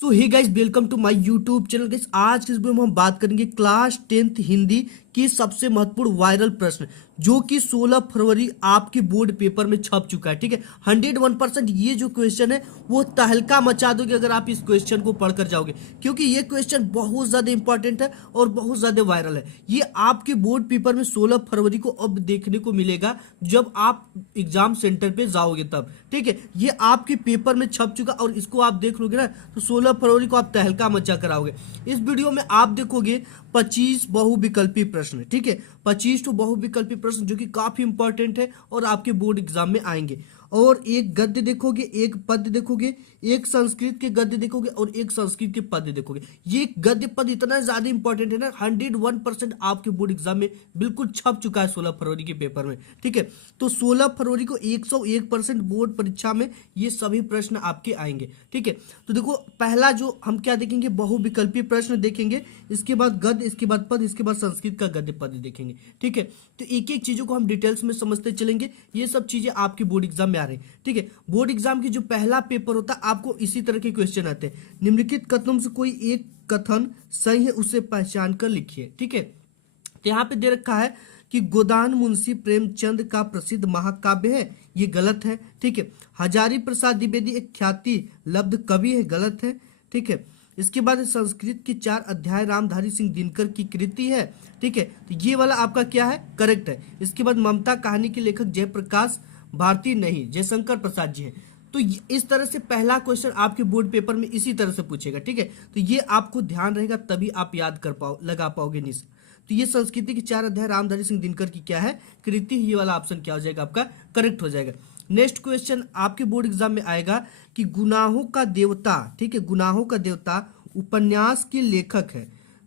So hey guys, welcome to my YouTube channel. Guys, आज के इस वीडियो में हम बात करेंगे क्लास 10th हिंदी की सबसे महत्वपूर्ण वायरल प्रश्न जो कि 16 फरवरी आपके बोर्ड पेपर में छप चुका है। ठीक है, 101% ये जो क्वेश्चन है वो तहलका मचा दोगे अगर आप इस क्वेश्चन को पढ़कर जाओगे, क्योंकि ये क्वेश्चन बहुत ज्यादा इंपॉर्टेंट है और बहुत ज्यादा वायरल है। ये आपके बोर्ड पेपर में 16 फरवरी को अब देखने को मिलेगा जब आप एग्जाम सेंटर पे जाओगे तब। ठीक है, ये आपके पेपर में छप चुका और इसको आप देख लोगे ना तो 16 फरवरी को आप तहलका मचा कराओगे। इस वीडियो में आप देखोगे 25 बहुविकल्पी प्रश्न। ठीक है, 25 तो बहुविकल्पी प्रश्न जो कि काफी इंपॉर्टेंट है और आपके बोर्ड एग्जाम में आएंगे। और एक गद्य देखोगे, एक पद्य देखोगे, एक संस्कृत के गद्य देखोगे और एक संस्कृत के पद्य देखोगे। ये गद्य पद इतना ज्यादा इंपॉर्टेंट है ना, 101% आपके बोर्ड एग्जाम में बिल्कुल छप चुका है 16 फरवरी के पेपर में। ठीक है, तो 16 फरवरी को 101% बोर्ड परीक्षा में ये सभी प्रश्न आपके आएंगे। ठीक है, तो देखो पहला जो हम क्या देखेंगे, बहुविकल्पी प्रश्न देखेंगे, इसके बाद गद्य, इसके बाद पद, इसके बाद संस्कृत का गद्य पद्य देखेंगे। ठीक है, तो एक एक चीजों को हम डिटेल्स में समझते चलेंगे। ये सब चीजें आपके बोर्ड एग्जाम में आ रही है। ठीक है, बोर्ड एग्जाम की जो पहला पेपर होता है आपको इसी तरह के क्वेश्चन आते हैं। निम्नलिखित कथनों से कोई एक कथन सही है उसे पहचान कर लिखिए। ठीक है, तो यहाँ पे दे रखा है कि गोदान मुंशी प्रेमचंद का प्रसिद्ध महाकाव्य है, ये गलत है। ठीक है, हजारी प्रसाद द्विवेदी एक ख्याति लब्ध कवि है, गलत है। ठीक है, इसके बाद संस्कृत की 4 अध्याय रामधारी सिंह दिनकर की कृति है। ठीक है, तो ये वाला आपका क्या है, करेक्ट है। इसके बाद ममता कहानी के लेखक जयप्रकाश भारती नहीं, जयशंकर प्रसाद जी हैं। तो इस तरह से पहला क्वेश्चन आपके बोर्ड पेपर में इसी तरह से पूछेगा। ठीक है, तो ये आपको ध्यान रहेगा तभी आप याद कर लगा पाओगे नहीं। तो ये संस्कृति के 4 अध्याय रामधारी सिंह दिनकर की क्या है, कृति। ये वाला ऑप्शन क्या हो जाएगा, आपका करेक्ट हो जाएगा। नेक्स्ट क्वेश्चन आपके बोर्ड एग्जाम में आएगा कि गुनाहों का देवता, ठीक है, गुनाहों का देवता उपन्यास के लेखक है।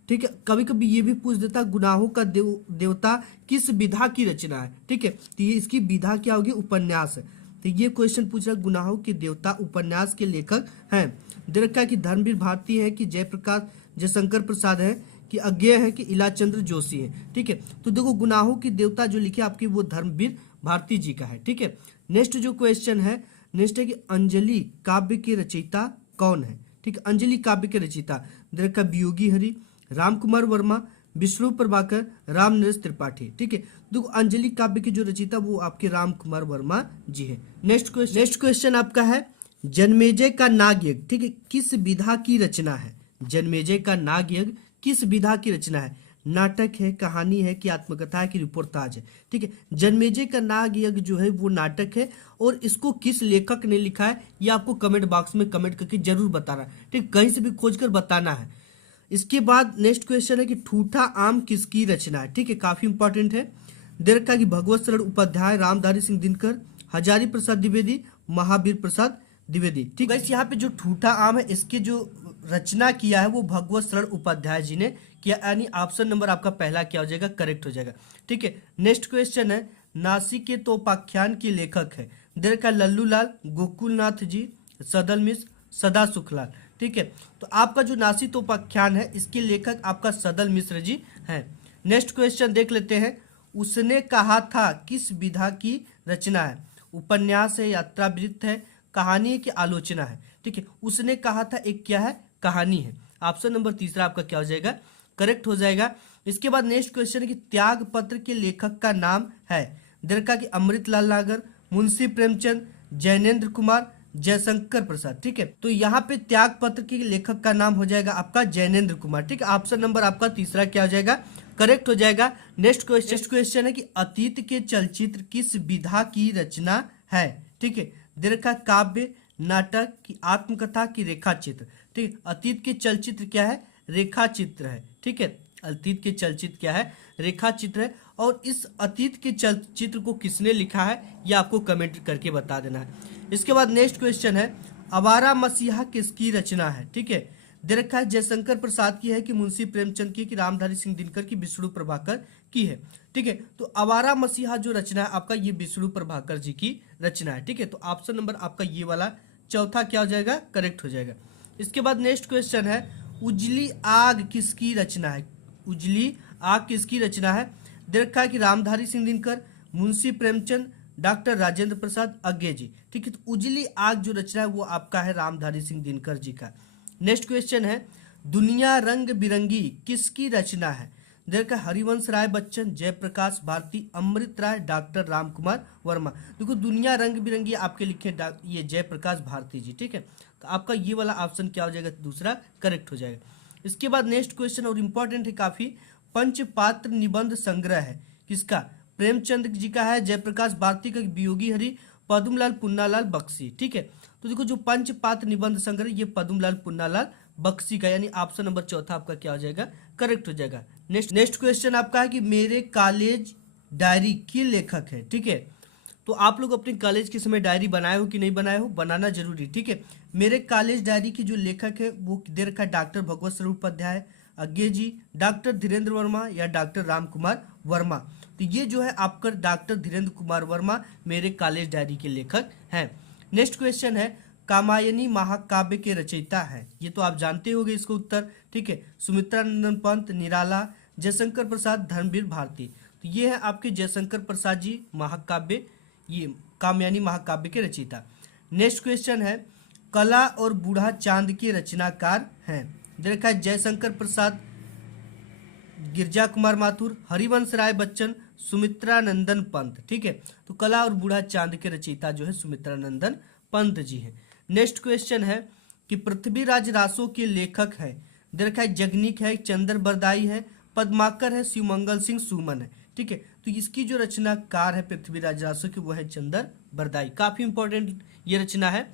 ठीक है, कभी कभी ये भी पूछ देता गुनाहों का देवता किस विधा की रचना है। ठीक है, तो ये इसकी विधा क्या होगी, उपन्यास है। तो ये क्वेश्चन पूछ रहा है गुनाहों के देवता उपन्यास के लेखक हैं। दे रखा है कि धर्मवीर भारती है, कि जयप्रकाश जयशंकर प्रसाद है, कि अज्ञेय है, कि इलाचंद्र जोशी है। ठीक है, तो देखो गुनाहों की देवता जो लिखे आपकी वो धर्मवीर भारती जी का है। ठीक है, नेक्स्ट जो क्वेश्चन है, नेक्स्ट है कि अंजलि काव्य के रचयिता कौन है। ठीक है, अंजलि काव्य के रचयिता दे रखा वियोगी हरि, राम कुमार वर्मा, विष्णु प्रभाकर, राम नरेश त्रिपाठी। ठीक है, देखो अंजलि काव्य के जो रचयिता वो आपके राम कुमार वर्मा जी है। नेक्स्ट क्वेश्चन आपका है जन्मेजय का नागयज्ञ, ठीक है, किस विधा की रचना है। जन्मेजय का नागयज्ञ किस विधा की रचना है, नाटक है, कहानी है, कि आत्मकथा है, कि रिपोर्टाज है। ठीक है, जन्मेजय का नागयज्ञ जो है वो नाटक है और इसको किस लेखक ने लिखा है ये आपको कमेंट बॉक्स में कमेंट करके जरूर बताना है। ठीक, कहीं से भी खोज कर बताना है। इसके बाद नेक्स्ट क्वेश्चन है कि ठूठा आम किसकी रचना है। ठीक है, काफी इंपॉर्टेंट है। दे रखा है कि भगवत शरण उपाध्याय, रामधारी सिंह दिनकर, हजारी प्रसाद द्विवेदी, महावीर प्रसाद द्विवेदी। ठीक है, यहाँ पे जो ठूठा आम है इसके जो रचना किया है वो भगवत शरण उपाध्याय जी ने किया, यानी ऑप्शन नंबर आपका पहला क्या हो जाएगा, करेक्ट हो जाएगा। ठीक है, नेक्स्ट क्वेश्चन है नासिक के तोपाख्यान के लेखक है। दे रखा है लल्लू लाल, गोकुलनाथ जी, सदल मिश्र, सदा सुखलाल। ठीक है, तो आपका जो नासिक तोपाख्यान है इसके लेखक आपका सदल मिश्र जी हैं। नेक्स्ट क्वेश्चन देख लेते हैं, उसने कहा था किस विधा की रचना है, उपन्यास है, यात्रावृत्त है, कहानी है, कि आलोचना है। ठीक है, उसने कहा था एक क्या है, कहानी है। ऑप्शन नंबर तीसरा आपका क्या हो जाएगा, करेक्ट हो जाएगा। इसके बाद नेक्स्ट क्वेश्चन है कि त्याग पत्र के लेखक का नाम है। दरका की अमृतलाल नागर, मुंशी प्रेमचंद, जैनेन्द्र कुमार, जयशंकर प्रसाद। ठीक है, तो यहाँ पे त्याग पत्र के लेखक का नाम हो जाएगा आपका जैनेन्द्र कुमार। ठीक है, ऑप्शन नंबर आपका तीसरा क्या हो जाएगा, करेक्ट हो जाएगा। नेक्स्ट क्वेश्चन है कि अतीत के चलचित्र किस विधा की रचना है। ठीक है, दे रखा काव्य, नाटक, की आत्मकथा, की रेखा चित्र। ठीक है, अतीत के चलचित्र क्या है, रेखा चित्र है। ठीक है, अतीत के चलचित्र क्या है, रेखा चित्र है। और इस अतीत के चलचित्र को किसने लिखा है ये आपको कमेंट करके बता देना है। इसके बाद नेक्स्ट क्वेश्चन है आवारा मसीहा किसकी रचना है। ठीक है, दे रखा है जयशंकर प्रसाद की है, कि मुंशी प्रेमचंद की, कि रामधारी सिंह दिनकर की, विष्णु प्रभाकर की है। ठीक है, तो आवारा मसीहा जो रचना है आपका ये विष्णु प्रभाकर जी की रचना है। ठीक है, तो ऑप्शन नंबर आपका ये वाला चौथा क्या हो जाएगा, करेक्ट हो जाएगा। इसके बाद नेक्स्ट क्वेश्चन है उजली आग किसकी रचना है। उजली आग किसकी रचना है, दे रखा है कि रामधारी सिंह दिनकर, मुंशी प्रेमचंद, डॉक्टर राजेंद्र प्रसाद, अज्ञे जी। ठीक है, तो उजली आग जो रचना है वो आपका है रामधारी सिंह दिनकर जी का। नेक्स्ट क्वेश्चन है दुनिया रंग बिरंगी किसकी रचना है? देखा हरिवंश राय बच्चन, जयप्रकाश भारती, अमृत राय, डॉक्टर राम कुमार वर्मा। देखो दुनिया रंग बिरंगी आपके लिखे ये जयप्रकाश भारती जी, ठीक है। तो आपका ये वाला ऑप्शन क्या हो जाएगा? दूसरा करेक्ट हो जाएगा। इसके बाद नेक्स्ट क्वेश्चन और इम्पोर्टेंट है काफी, पंचपात्र निबंध संग्रह है किसका? प्रेमचंद जी का है, जयप्रकाश भारती का, वियोगी हरि, पद्मलाल पुन्नालाल बख्शी, ठीक है। तो देखो जो पंचपात्र निबंध संग्रह ये पद्मलाल पुन्नालाल बख्शी का, यानी ऑप्शन नंबर चौथा आपका क्या हो जाएगा? करेक्ट हो जाएगा। नेक्स्ट क्वेश्चन आपका है कि मेरे कॉलेज डायरी के लेखक है, ठीक है। तो आप लोग अपने कॉलेज के समय डायरी बनाए हो कि नहीं बनाए हो? बनाना जरूरी, ठीक है। मेरे कॉलेज डायरी के जो लेखक है वो दे रखा है डॉक्टर भगवत स्वरूप उपाध्याय, अज्ञे जी, डॉक्टर धीरेन्द्र वर्मा या डॉक्टर राम कुमार वर्मा। तो ये जो है आपका डॉक्टर धीरेन्द्र कुमार वर्मा मेरे कॉलेज डायरी के लेखक हैं। नेक्स्ट क्वेश्चन है कामायनी महाकाव्य के रचयिता है, ये तो आप जानते होंगे इसका उत्तर, ठीक है। सुमित्रा नंदन पंत, निराला, जयशंकर प्रसाद, धर्मवीर भारती। तो ये है आपके जयशंकर प्रसाद जी महाकाव्य, ये कामयानी महाकाव्य के रचयिता। नेक्स्ट क्वेश्चन है कला और बूढ़ा चांद के रचनाकार हैं, देखा है जयशंकर प्रसाद, गिरजा कुमार माथुर, हरिवंश राय बच्चन, सुमित्रा नंदन पंत, ठीक है। तो कला और बूढ़ा चांद के रचयिता जो है सुमित्रा नंदन पंत जी हैं। नेक्स्ट क्वेश्चन है कि पृथ्वीराज रासो के लेखक है, देखा है जगनीक है, चंद्र बरदाई है, पद्माकर है, शिवमंगल सिंह सुमन है, ठीक है। तो इसकी जो रचनाकार है पृथ्वीराज रासो की वो है चंद्र बरदाई, काफी इंपॉर्टेंट ये रचना है।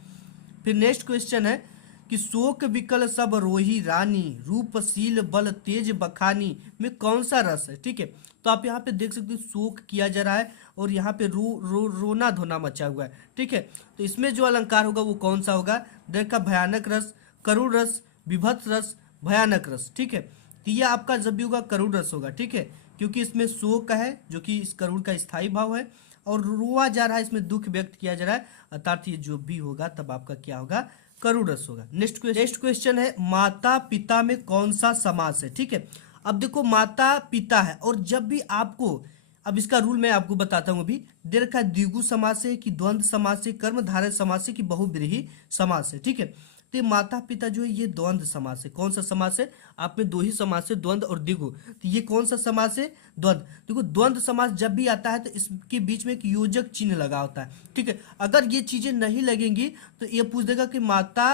फिर नेक्स्ट क्वेश्चन है कि शोक विकल सब रोही रानी, रूपशील बल तेज बखानी में कौन सा रस है, ठीक है। तो आप यहाँ पे देख सकते हो शोक किया जा रहा है और यहाँ पे रोना धोना मचा हुआ है, ठीक है। तो इसमें जो अलंकार होगा वो कौन सा होगा? देखा भयानक रस, करुण रस, विभत्स रस, भयानक रस, ठीक है। तो ये आपका जब भी होगा करुण रस होगा, ठीक है, क्योंकि इसमें शोक है जो कि इस करुण का स्थायी भाव है और रोआ जा रहा है, इसमें दुख व्यक्त किया जा रहा है, अर्थात ये जो भी होगा तब आपका क्या होगा? करुण रस होगा। नेक्स्ट क्वेश्चन है माता पिता में कौन सा समास है, ठीक है। अब देखो माता पिता है और जब भी आपको, अब इसका रूल मैं आपको बताता हूं अभी, दे रखा है द्विगु समास है कि द्वंद्व समास है, कर्मधारय समास है कि बहुब्रीहि समास है, ठीक है। तो माता पिता जो है ये द्वंद्व समास है। कौन सा समास है? आप में दो ही समास है, द्वंद्व और द्विगु। तो ये कौन सा समास है? द्वंद्व। देखो द्वंद्व समास जब भी आता है तो इसके बीच में एक योजक चिन्ह लगा होता है, ठीक है। अगर ये चीजें नहीं लगेंगी तो ये पूछ देगा कि माता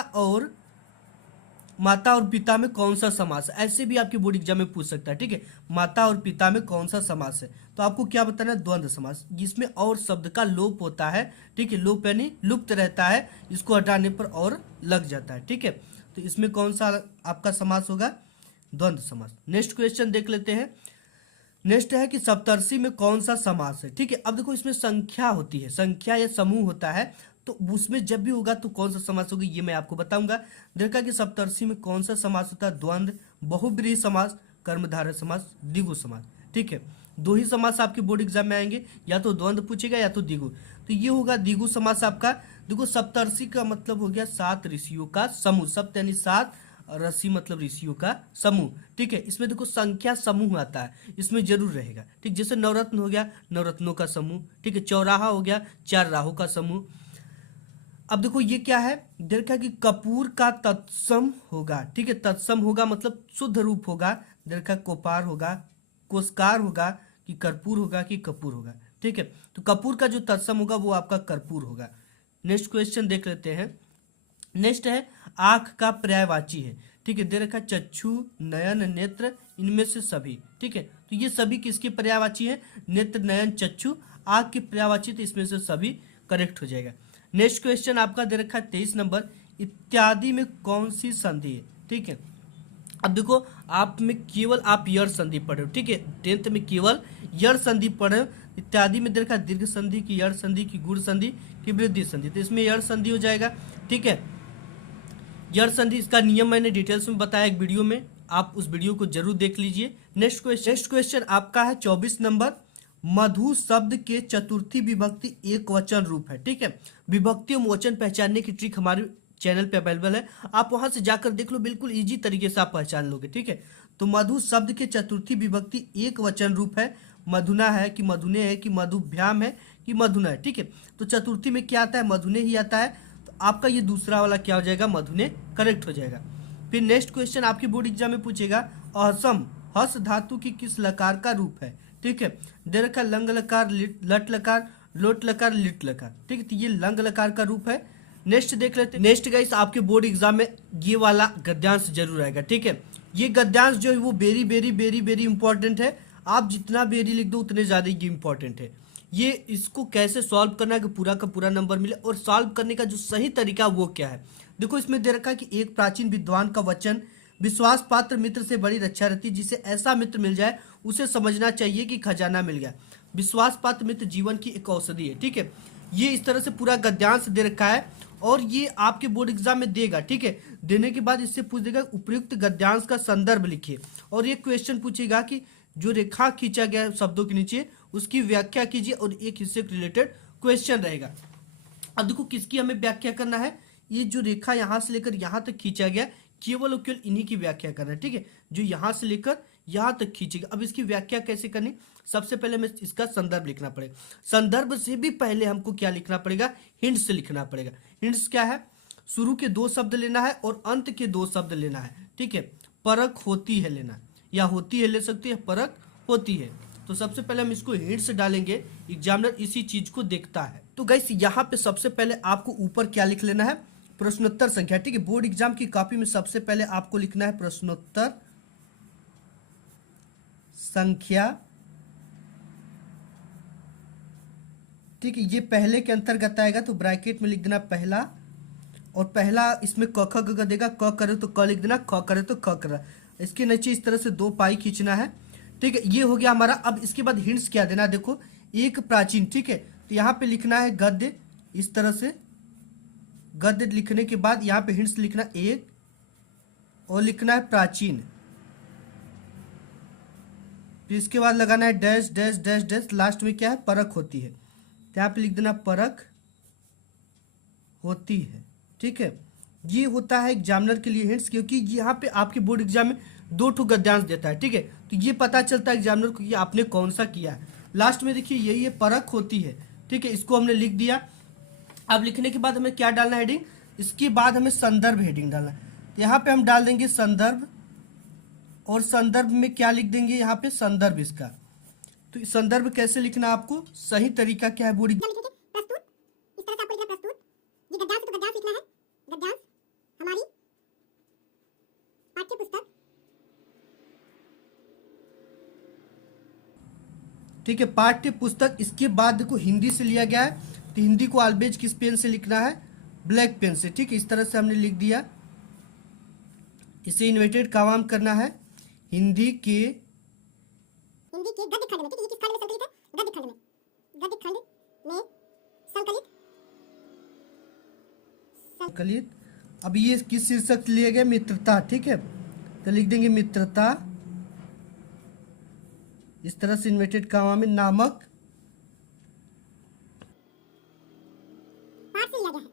और पिता में कौन सा समास है, ऐसे भी आपके बोर्ड एग्जाम में पूछ सकता है, ठीक है। माता और पिता में कौन सा समास है, तो आपको क्या बताना है? द्वंद्व समास, जिसमें और शब्द का लोप होता है, ठीक है। लोप यानी लुप्त रहता है, इसको हटाने पर और लग जाता है, ठीक है। तो इसमें कौन सा आपका समास होगा? द्वंद्व समास। नेक्स्ट क्वेश्चन देख लेते हैं। नेक्स्ट है कि सप्तर्षि में कौन सा समास है, ठीक है। अब देखो इसमें संख्या होती है, संख्या या समूह होता है, तो उसमें जब भी होगा तो कौन सा समास होगा ये मैं आपको बताऊंगा। देखा कि सप्तर्षि में कौन सा समास होता है? द्वंद्व, बहुब्रीहि समास, कर्मधारय समास, द्विगु समास, ठीक है। दो ही समास आपके बोर्ड एग्जाम में आएंगे, या तो द्वंद्व पूछेगा या तो द्विगु। तो ये होगा द्विगु समास आपका। देखो सप्तर्षि का मतलब हो गया 7 ऋषियों का समूह, सप्त यानी 7, ऋषि मतलब ऋषियों का समूह, ठीक है। इसमें देखो संख्या समूह आता है, इसमें जरूर रहेगा, ठीक। जैसे नवरत्न हो गया, नवरत्नों का समूह, ठीक है। चौराहा हो गया, 4 राहों का समूह। अब देखो ये क्या है? देखा कि कपूर का तत्सम होगा, ठीक है। तत्सम होगा मतलब शुद्ध रूप होगा, देखा कोपार होगा, कोसकार होगा कि कर्पूर होगा कि कपूर होगा, ठीक है। तो कपूर का जो तत्सम होगा वो आपका कर्पूर होगा। नेक्स्ट क्वेश्चन देख लेते हैं। नेक्स्ट है आंख का पर्यायवाची है, ठीक है। दे रखा चक्षु, नयन, नेत्र, इनमें से सभी, ठीक है। तो ये सभी किसके पर्यायवाची है? नेत्र, नयन, चक्षु, आंख के पर्यायवाची, तो इसमें से सभी करेक्ट हो जाएगा। नेक्स्ट क्वेश्चन आपका दे रखा है 23 नंबर, इत्यादि में कौन सी संधि है, ठीक है। अब देखो आप में केवल आप यर संधि पढ़े हो, ठीक है। 10th में केवल यर संधि पढ़े हो। इत्यादि में देखा दीर्घ संधि की, यर संधि की, गुण संधि की, वृद्धि संधि, तो इसमें यर संधि हो जाएगा, ठीक है। यर संधि इसका नियम मैंने डिटेल्स में बताया एक वीडियो में, आप उस वीडियो को जरूर देख लीजिए। नेक्स्ट क्वेश्चन आपका है 24 नंबर, मधु शब्द के चतुर्थी विभक्ति एक वचन रूप है, ठीक है। विभक्ति और वचन पहचानने की ट्रिक हमारे चैनल पे अवेलेबल है, आप वहां से जाकर देख लो, बिल्कुल इजी तरीके से आप पहचान लोगे, ठीक है। तो मधु शब्द के चतुर्थी विभक्ति एक वचन रूप है, मधुना है कि मधुने है कि मधुभ्याम है कि मधुना है, ठीक है। तो चतुर्थी में क्या आता है? मधुने ही आता है, तो आपका ये दूसरा वाला क्या हो जाएगा? मधुने करेक्ट हो जाएगा। फिर नेक्स्ट क्वेश्चन आपके बोर्ड एग्जाम में पूछेगा असम हस धातु की किस लकार का रूप है। ठीक है, दे रखा लंग लकार, लट लकार, लोट लकार, लिट लकार। ठीक है, तो ये लंग लकार का रूप है। नेक्स्ट देख लेते हैं। नेक्स्ट गाइस आपके बोर्ड एग्जाम में ये वाला गद्यांश जरूर आएगा। ठीक है, ये गद्यांश जो है वो very very very very important है। आप जितना वेरी लिख दो उतने ज्यादा ये इंपॉर्टेंट है। ये इसको कैसे सॉल्व करना है कि पूरा का पूरा नंबर मिले, और सॉल्व करने का जो सही तरीका वो क्या है। देखो इसमें दे रखा है कि एक प्राचीन विद्वान का वचन, विश्वास पात्र मित्र से बड़ी रक्षा रहती, जिसे ऐसा मित्र मिल जाए उसे समझना चाहिए कि खजाना मिल गया। विश्वास पात्र मित्र जीवन की एक औषधि है। ठीक है, ये इस तरह से पूरा गद्यांश दे रखा है और ये आपके बोर्ड एग्जाम में देगा। ठीक है, देने के बाद इससे पूछ देगा उपयुक्त गद्यांश का संदर्भ लिखिए, और ये क्वेश्चन पूछेगा कि जो रेखा खींचा गया है शब्दों के नीचे उसकी व्याख्या कीजिए, और एक हिस्से से रिलेटेड क्वेश्चन रहेगा। अब देखो किसकी हमें व्याख्या करना है। ये जो रेखा यहाँ से लेकर यहाँ तक खींचा गया, केवल और केवल इन्हीं की व्याख्या करना है। ठीक है, जो यहाँ से लेकर यहाँ तक खींचेगा। अब इसकी व्याख्या कैसे करनी, सबसे पहले हमें इसका संदर्भ लिखना पड़ेगा। संदर्भ से भी पहले हमको क्या लिखना पड़ेगा, हिंट्स लिखना पड़ेगा। हिंट्स क्या है, शुरू के 2 शब्द लेना है और अंत के 2 शब्द लेना है। ठीक है, परख होती है लेना, या होती है ले सकते हैं, परख होती है। तो सबसे पहले हम इसको हिंट्स डालेंगे, एग्जामिनर इसी चीज को देखता है। तो गाइस यहाँ पे सबसे पहले आपको ऊपर क्या लिख लेना है, प्रश्नोत्तर संख्या। ठीक है, बोर्ड एग्जाम की कॉपी में सबसे पहले आपको लिखना है प्रश्नोत्तर संख्या। ठीक है, ये पहले के अंतर्गत आएगा तो ब्रैकेट में लिख देना पहला, और पहला इसमें क ख ग देगा, क करे तो क लिख देना, ख करे तो ख कर। इसके नीचे इस तरह से 2 पाई खींचना है। ठीक है, ये हो गया हमारा। अब इसके बाद हिंट्स क्या देना, देखो एक प्राचीन। ठीक है, तो यहाँ पे लिखना है गद्य, इस तरह से गद्य लिखने के बाद यहाँ पे हिंट्स लिखना एक, और लिखना है प्राचीन। फिर इसके बाद लगाना है dash dash dash dash, last में क्या है, परख होती है। तो यहाँ पे लिख देना परख होती है। ठीक है, ये होता है एग्जामिनर के लिए हिंट्स, क्योंकि यहाँ पे आपके बोर्ड एग्जाम में 2 ठो गद्यांश देता है। ठीक है, तो ये पता चलता है एग्जामिनर को कि आपने कौन सा किया है। लास्ट में देखिए यही परख होती है। ठीक है, इसको हमने लिख दिया। अब लिखने के बाद हमें क्या डालना है, हेडिंग। इसके बाद हमें संदर्भ हेडिंग डालना है। तो यहाँ पे हम डाल देंगे संदर्भ, और संदर्भ में क्या लिख देंगे, यहाँ पे संदर्भ इसका। तो संदर्भ कैसे लिखना आपको, सही तरीका क्या है बोर्ड प्रस्तुत, इस तरह से आपको लिखना प्रस्तुत। ये गद्यांश तो गद्यांश लिखना है, गद्यांश हमारी पाठ्य पुस्तक। ठीक है, पाठ्य पुस्तक। इसके बाद देखो हिंदी से लिया गया है, तो हिंदी को ऑलवेज किस पेन से लिखना है, ब्लैक पेन से। ठीक है, इस तरह से हमने लिख दिया। इसे इन्वर्टेड कॉमा करना है, हिंदी के गद्य खंड में। ठीक है, ये किस खंड में संकलित है, गद्य खंड में, गद्य खंड में संकलित। संकलित। अब ये किस शीर्षक से लिया गया, मित्रता। ठीक है, तो लिख देंगे मित्रता, इस तरह से इन्वर्टेड कॉमा में, नामक पाठ से लिया गया है।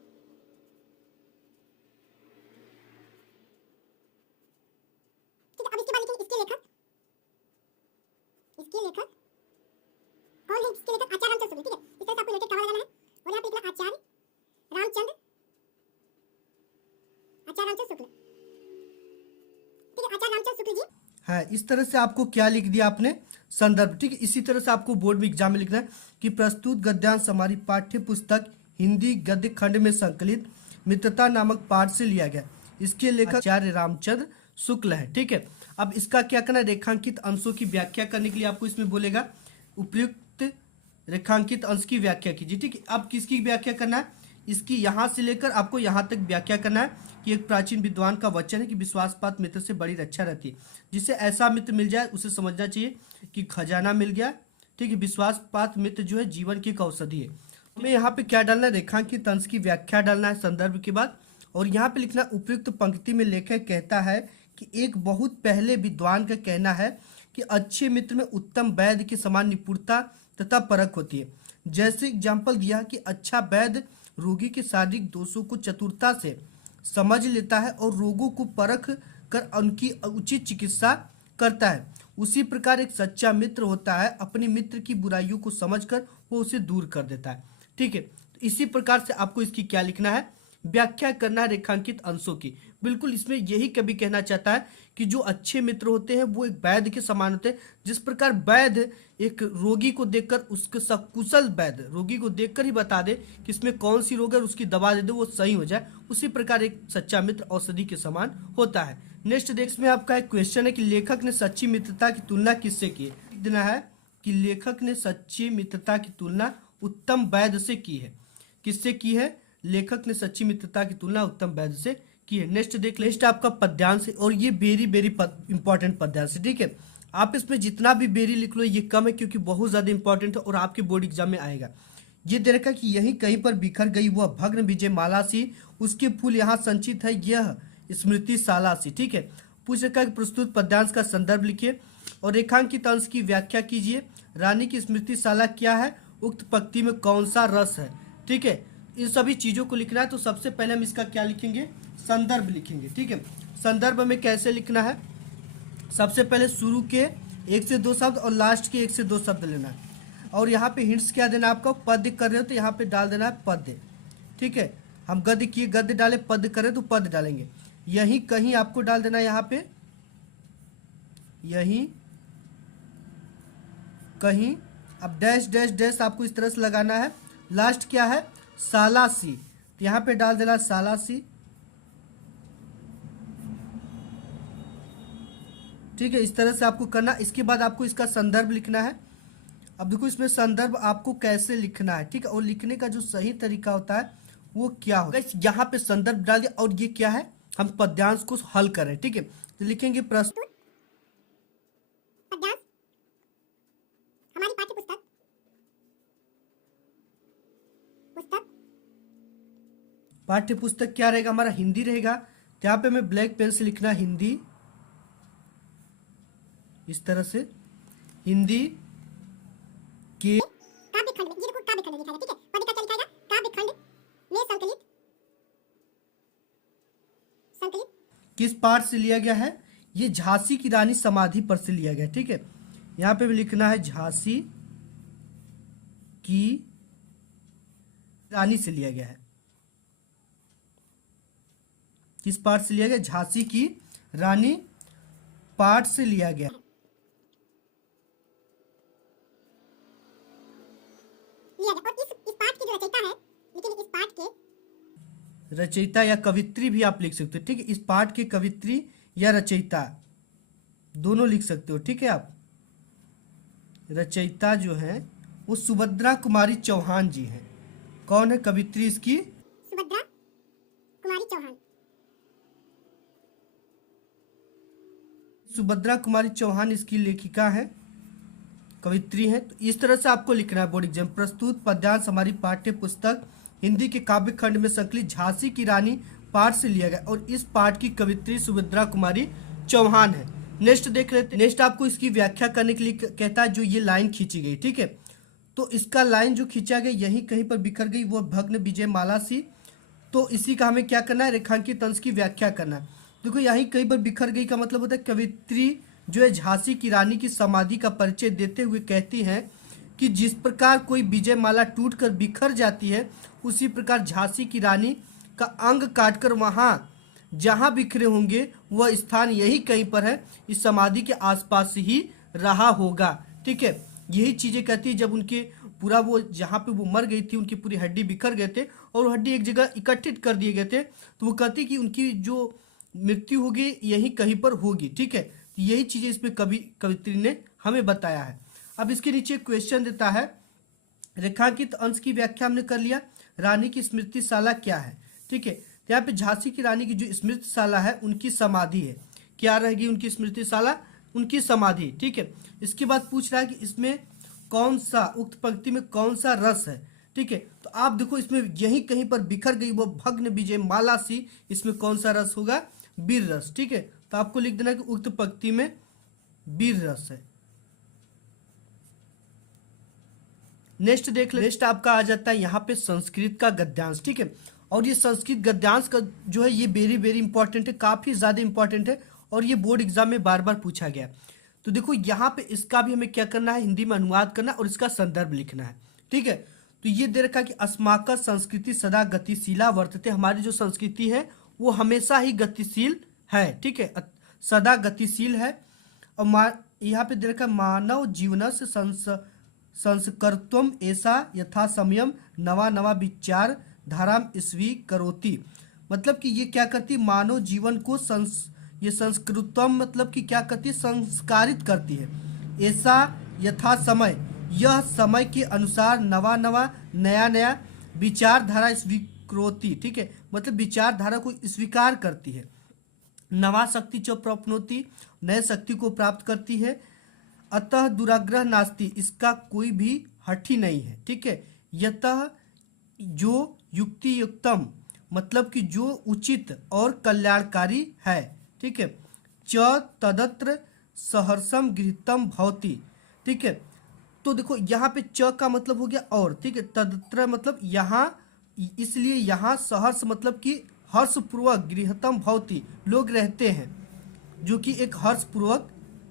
ठीक है, अब इसके बाद लिखेंगे इसके लेखक। इसके लेखक कौन है, इसके लेखक आचार्य रामचंद्र शुक्ल। ठीक है, इस तरह से आपको रिलेटेड कॉमा लगाना है, और यहाँ पे लिखना आचार्य रामचंद्र, आचार्य रामचंद्र शुक्ल। ठीक है, आचार्य रामचंद्र शुक्ल जी। है। इस तरह से आपको क्या लिख दिया आपने, संदर्भ। ठीक है, इसी तरह से आपको बोर्ड में एग्जाम में लिखना है कि प्रस्तुत गद्यांश हमारी पाठ्य पुस्तक हिंदी गद्य खंड में संकलित मित्रता नामक पाठ से लिया गया। इसके लेखक आचार्य रामचंद्र शुक्ल है। ठीक है, अब इसका क्या करना है, रेखांकित अंशों की व्याख्या करने के लिए आपको इसमें बोलेगा उपयुक्त रेखांकित अंश की व्याख्या कीजिए। ठीक है, अब किसकी व्याख्या करना है, इसकी यहाँ से लेकर आपको यहाँ तक व्याख्या करना है कि एक प्राचीन विद्वान का वचन है कि विश्वासपात मित्र से बड़ी रक्षा रहती है, जिसे ऐसा मित्र मिल जाए उसे समझना चाहिए कि खजाना मिल गया। ठीक है, विश्वासपात मित्र जो है जीवन की एक औषधि है। हमें यहाँ पे क्या डालना है, रेखांकित अंश की व्याख्या डालना है संदर्भ के बाद, और यहाँ पे लिखना उपयुक्त पंक्ति में लेखक कहता है कि एक बहुत पहले विद्वान का कहना है कि अच्छे मित्र में उत्तम वैद्य के समान निपुणता तथा परख होती है। जैसे एग्जाम्पल दिया कि अच्छा वैद्य रोगी के शारीरिक दोषों को चतुरता से समझ लेता है और रोगों को परख कर उनकी उचित चिकित्सा करता है, उसी प्रकार एक सच्चा मित्र होता है, अपने मित्र की बुराइयों को समझकर वो उसे दूर कर देता है। ठीक है, तो इसी प्रकार से आपको इसकी क्या लिखना है, व्याख्या करना है रेखांकित अंशों की। बिल्कुल इसमें यही कवि कहना चाहता है कि जो अच्छे मित्र होते हैं वो एक वैद्य के समान होते हैं। जिस प्रकार वैद्य एक रोगी को देखकर, उसके सकुशल वैद्य रोगी को देखकर ही बता दे कि इसमें कौन सी रोग है और उसकी दवा दे दे वो सही हो जाए, उसी प्रकार एक सच्चा मित्र औषधि के समान होता है। नेक्स्ट देख, इसमें आपका एक क्वेश्चन है कि लेखक ने सच्ची मित्रता की तुलना किससे की है। देना है कि लेखक ने सच्ची मित्रता की तुलना उत्तम वैद्य से की है। किससे की है? लेखक ने सच्ची मित्रता की तुलना उत्तम वैद्य से की है। नेक्स्ट देख, नेक्स्ट आपका पद्यांश है और ये वेरी वेरी इंपॉर्टेंट पद्यांश है। ठीक है, आप इसमें जितना भी बेरी लिख लो ये कम है, क्योंकि बहुत ज्यादा इंपॉर्टेंट है और आपके बोर्ड एग्जाम में आएगा। ये दे रखा कि यही कहीं पर बिखर गई वह भग्न विजय माला सी, उसके फूल यहाँ संचित है यह स्मृति शाला सी। ठीक है, पूछ रखा कि प्रस्तुत पद्यांश का संदर्भ लिखिए और रेखांकित अंश की व्याख्या कीजिए। रानी की स्मृति शाला क्या है? उक्त पंक्ति में कौन सा रस है? ठीक है, इन सभी चीजों को लिखना है। तो सबसे पहले हम इसका क्या लिखेंगे? संदर्भ लिखेंगे। ठीक है, संदर्भ में कैसे लिखना है? सबसे पहले शुरू के 1 से 2 शब्द और लास्ट के 1 से 2 शब्द लेना है। और यहाँ पे हिंट्स क्या देना है आपको? पद्य कर रहे हो तो यहाँ पे डाल देना है पद्य। ठीक है, हम गद्य किए गद्य डाले, पद्य करें तो पद्य डालेंगे। यहीं कहीं आपको डाल देना है, यहाँ पे यहीं कहीं। अब डैश डैश डैश आपको इस तरह से लगाना है। लास्ट क्या है? सालासी, तो यहाँ पे डाल देना सालासी। ठीक है, इस तरह से आपको करना। इसके बाद आपको इसका संदर्भ लिखना है। अब देखो इसमें संदर्भ आपको कैसे लिखना है। ठीक है, और लिखने का जो सही तरीका होता है वो क्या होगा? यहाँ पे संदर्भ डाल दिया और ये क्या है? हम पद्यांश को हल करें। ठीक है, तो लिखेंगे प्रस्तुत पद्यांश हमारी पाठ्य पुस्तक पाठ्य पुस्तक क्या रहेगा? हमारा हिंदी रहेगा। तो यहाँ पे मैं ब्लैक पेन से लिखना हिंदी, इस तरह से हिंदी के काव्य खंड में, ये देखो काव्य खंड लिखा है। ठीक है, पद का क्या लिखा है? काव्य खंड में संकलित किस पाठ से लिया गया है? ये झांसी की रानी समाधि पर से लिया गया। ठीक है, यहाँ पे भी लिखना है झांसी की रानी से लिया गया है। किस पाठ से लिया गया? झांसी की रानी पाठ से लिया गया। और इस पाठ की जो रचयिता है, लेकिन इस पाठ के रचयिता या कवित्री भी आप लिख सकते हो। ठीक है, इस पाठ के कवित्री या रचयिता दोनों लिख सकते हो। ठीक है, आप रचयिता जो है वो सुभद्रा कुमारी चौहान जी हैं। कौन है कवित्री इसकी? सुभद्रा कुमारी चौहान। सुभद्रा कुमारी चौहान इसकी लेखिका है, कवित्री है। तो इस तरह से आपको लिखना है बोर्ड एग्जाम। प्रस्तुत पद्यांश हमारी पाठ्य पुस्तक हिंदी के काव्य खंड में संकलित झांसी की रानी पाठ से लिया गया और इस पाठ की कवित्री सुभद्रा कुमारी चौहान है। नेक्स्ट देख लेते हैं। नेक्स्ट आपको इसकी व्याख्या करने के लिए कहता है जो ये लाइन खींची गई। ठीक है, तो इसका लाइन जो खींचा गया यही कहीं पर बिखर गई वो भग्न विजय माला सी। तो इसी का हमें क्या करना है? रेखांकित अंश की व्याख्या करना है। देखो यहीं कहीं पर बिखर गई का मतलब होता है कवित्री जो है झांसी की रानी की समाधि का परिचय देते हुए कहती हैं कि जिस प्रकार कोई विजय माला टूटकर बिखर जाती है उसी प्रकार झांसी की रानी का अंग काटकर वहां जहां बिखरे होंगे वह स्थान यही कहीं पर है, इस समाधि के आसपास ही रहा होगा। ठीक है, यही चीजें कहती है जब उनके पूरा वो जहाँ पे वो मर गई थी उनकी पूरी हड्डी बिखर गए थे और वो हड्डी एक जगह इकट्ठित कर दिए गए थे, तो वो कहती कि उनकी जो मृत्यु होगी यही कहीं पर होगी। ठीक है, यही चीजें इसमें कवित्री ने हमें बताया है। अब इसके नीचे क्वेश्चन देता है, रेखांकित अंश की व्याख्या हमने कर लिया। रानी की स्मृतिशाला क्या है? ठीक है, तो यहाँ पे झांसी की रानी की जो स्मृतिशाला है उनकी समाधि है। क्या रहेगी उनकी स्मृतिशाला? उनकी समाधि। ठीक है, इसके बाद पूछ रहा है कि इसमें कौन सा, उक्त पंक्ति में कौन सा रस है? ठीक है, तो आप देखो इसमें यही कहीं पर बिखर गई वो भग्न विजय माला सी, इसमें कौन सा रस होगा? वीर रस। ठीक है, तो आपको लिख देना कि उक्त पंक्ति में वीर रस है। नेक्स्ट देख ले, नेक्स्ट आपका आ जाता है यहाँ पे संस्कृत का गद्यांश। ठीक है, और ये संस्कृत गद्यांश का जो है ये वेरी वेरी इंपॉर्टेंट है, काफी ज्यादा इंपॉर्टेंट है और ये बोर्ड एग्जाम में बार बार पूछा गया। तो देखो यहाँ पे इसका भी हमें क्या करना है? हिंदी में अनुवाद करना और इसका संदर्भ लिखना है। ठीक है, तो ये दे रखा कि अस्माकं संस्कृति सदा गतिशीला वर्तते, हमारी जो संस्कृति है वो हमेशा ही गतिशील है, ठीक है, सदा गतिशील है। और यहाँ पे दे रखा मानव जीवन से संस्कर्तुम ऐसा यथा समयम नवा नवा विचार धाराम स्वीकरोति, मतलब कि ये क्या करती, मानव जीवन को ये संस्कृतम मतलब कि क्या करती, संस्कारित करती है। ऐसा यथा समय, यह समय के अनुसार नवा नवा नया नया विचारधारा स्वीकरोति, ठीक है, मतलब विचारधारा को स्वीकार करती है। नवा शक्ति च प्राप्नोति, नए शक्ति को प्राप्त करती है। अतः दुराग्रह नास्ति, इसका कोई भी हठ ही नहीं है, ठीक है। यतः जो युक्ति युक्तम, मतलब कि जो उचित और कल्याणकारी है, ठीक है। च तदत्र सहर्षम गृहीतम भवति, ठीक है। तो देखो यहाँ पे च का मतलब हो गया और, ठीक है, तदत्र मतलब यहाँ, इसलिए यहाँ सहर्ष मतलब कि हर्षपूर्वक गृहीतम भवति, लोग रहते हैं, जो कि एक हर्षपूर्वक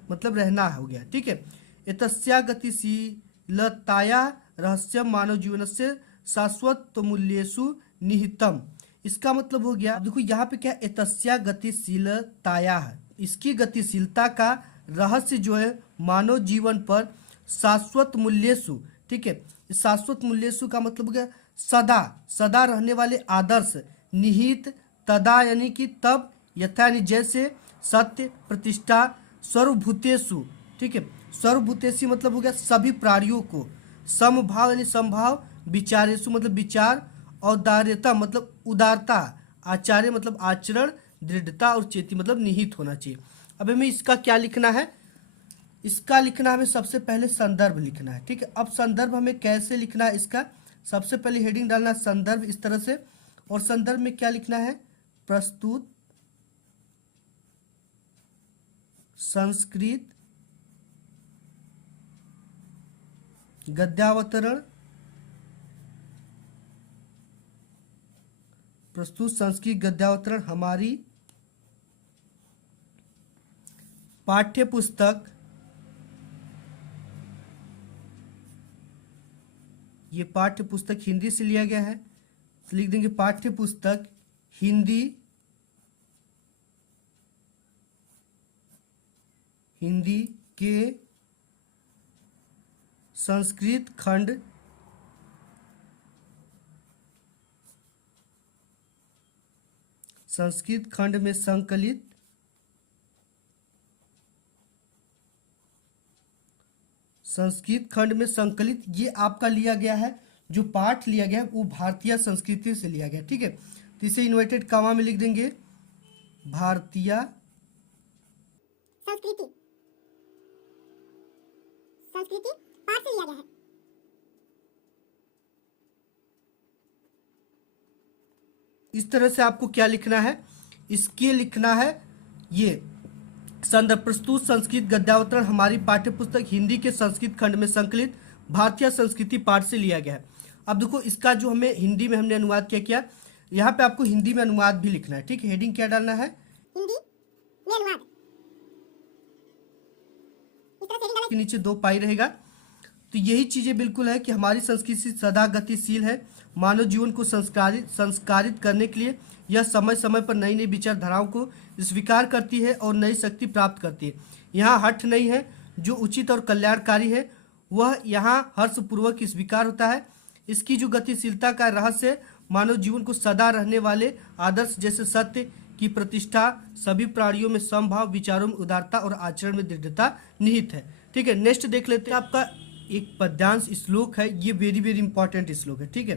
मतलब रहना हो गया, ठीक है। एतस्या गतिशीलताया रहस्यम मानव जीवन से शाश्वत मूल्येषु निहितम, इसका मतलब हो गया, देखो यहाँ पे क्या, एतस्या गतिशीलताया है, इसकी गतिशीलता का रहस्य जो है मानव जीवन पर शाश्वत मूल्येषु, ठीक है, शाश्वत मूल्येषु का मतलब हो गया सदा सदा रहने वाले आदर्श, निहित तदा यानी कि तब, यथा यानी जैसे, सत्य प्रतिष्ठा, सर्वभूतेषु, ठीक है, सर्वभूतेषु मतलब हो गया सभी प्राणियों को, समभाव यानी समभाव, विचारेषु मतलब विचार, औदार्यता मतलब उदारता, आचार्य मतलब आचरण, दृढ़ता और चेती मतलब निहित होना चाहिए। अब हमें इसका क्या लिखना है, इसका लिखना हमें सबसे पहले संदर्भ लिखना है, ठीक है। अब संदर्भ हमें कैसे लिखना है, इसका सबसे पहले हेडिंग डालना है संदर्भ इस तरह से, और संदर्भ में क्या लिखना है, प्रस्तुत संस्कृत गद्यावतरण, प्रस्तुत संस्कृत गद्यावतरण हमारी पाठ्य पुस्तक, ये पाठ्य पुस्तक हिंदी से लिया गया है, तो लिख देंगे पाठ्य पुस्तक हिंदी, हिंदी के संस्कृत खंड में संकलित ये आपका लिया गया है, जो पाठ लिया गया है वो भारतीय संस्कृति से लिया गया, ठीक है। तो इसे इन्वर्टेड कॉमा में लिख देंगे भारतीय संस्कृति पाठ से लिया गया है। इस तरह से आपको क्या लिखना है, इसके लिखना है ये संदर्भ, प्रस्तुत संस्कृत गद्यावतरण हमारी पाठ्य पुस्तक हिंदी के संस्कृत खंड में संकलित भारतीय संस्कृति पाठ से लिया गया है। अब देखो इसका जो हमें हिंदी में हमने अनुवाद किया, यहाँ पे आपको हिंदी में अनुवाद भी लिखना है, ठीक है। हेडिंग क्या डालना है, हिंदी में अनुवाद, इस तरह से हेडिंग डालना के नीचे 2 पाई रहेगा। तो यही चीजें बिल्कुल है कि हमारी संस्कृति सदा गतिशील है, मानव जीवन को संस्कारित करने के लिए यह समय समय पर नई नई विचारधाराओं को स्वीकार करती है और नई शक्ति प्राप्त करती है। यहाँ हठ नहीं है, जो उचित और कल्याणकारी है वह यहाँ हर्षपूर्वक स्वीकार होता है। इसकी जो गतिशीलता का रहस्य मानव जीवन को सदा रहने वाले आदर्श जैसे सत्य की प्रतिष्ठा, सभी प्राणियों में समभाव, विचारों में उदारता और आचरण में दृढ़ता निहित है, ठीक है। नेक्स्ट देख लेते हैं, आपका एक पद्यांश श्लोक है, ये वेरी वेरी इंपॉर्टेंट श्लोक है, ठीक है,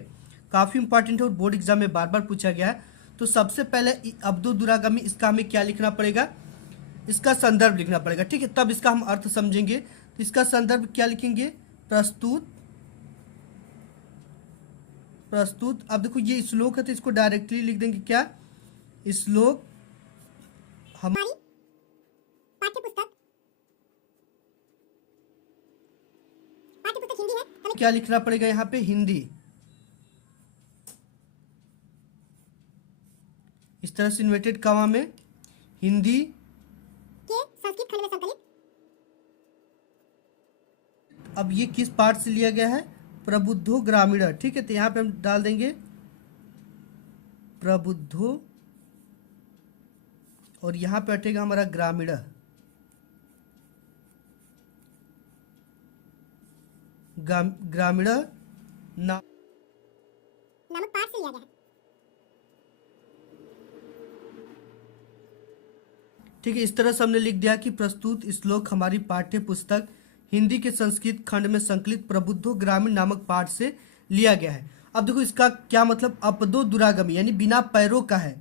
काफी इंपॉर्टेंट है और बोर्ड एग्जाम में बार बार पूछा गया है। तो सबसे पहले अब्दो दुरागमी, इसका हमें क्या लिखना पड़ेगा, इसका संदर्भ लिखना पड़ेगा, ठीक है, तब इसका हम अर्थ समझेंगे। तो इसका संदर्भ क्या लिखेंगे, प्रस्तुत। अब देखो ये श्लोक है तो इसको डायरेक्टली लिख देंगे क्या, श्लोक हमारी पाठ्य पुस्तक हिंदी है, हमें क्या लिखना पड़ेगा यहाँ पे, हिंदी, इस तरह से इन्वर्टेड कॉमा में हिंदी के संस्कृत खंड में संकलित। अब ये किस पाठ से लिया गया है, प्रबुद्धो ग्रामीण, ठीक है। तो यहाँ पे हम डाल देंगे प्रबुद्धो और यहाँ पे हटेगा हमारा ग्रामीण। ग्रामीण नामक पाठ से लिया गया है। ठीक है। इस तरह से हमने लिख दिया कि प्रस्तुत श्लोक हमारी पाठ्य पुस्तक हिंदी के संस्कृत खंड में संकलित प्रबुद्धो ग्रामीण नामक पाठ से लिया गया है। अब देखो इसका क्या मतलब, अपदो दुरागमी यानी बिना पैरों का है।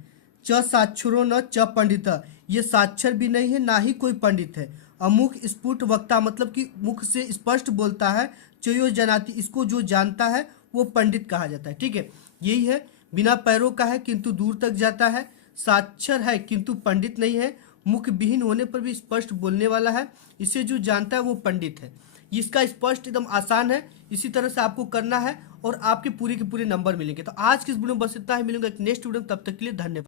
च साक्षरो न च पंडित, ये साक्षर भी नहीं है ना ही कोई पंडित है। अमुख स्फुट वक्ता मतलब कि मुख से स्पष्ट बोलता है। चयो जनाती, इसको जो जानता है वो पंडित कहा जाता है, ठीक है। यही है, बिना पैरों का है किंतु दूर तक जाता है, साक्षर है किंतु पंडित नहीं है, मुख विहीन होने पर भी स्पष्ट बोलने वाला है, इसे जो जानता है वो पंडित है। इसका स्पष्ट एकदम आसान है, इसी तरह से आपको करना है और आपके पूरे के पूरे नंबर मिलेंगे। तो आज की इस वीडियो में बस इतना ही, मिलेंगे एक नेक्स्ट वीडियो में, तब तक के लिए धन्यवाद।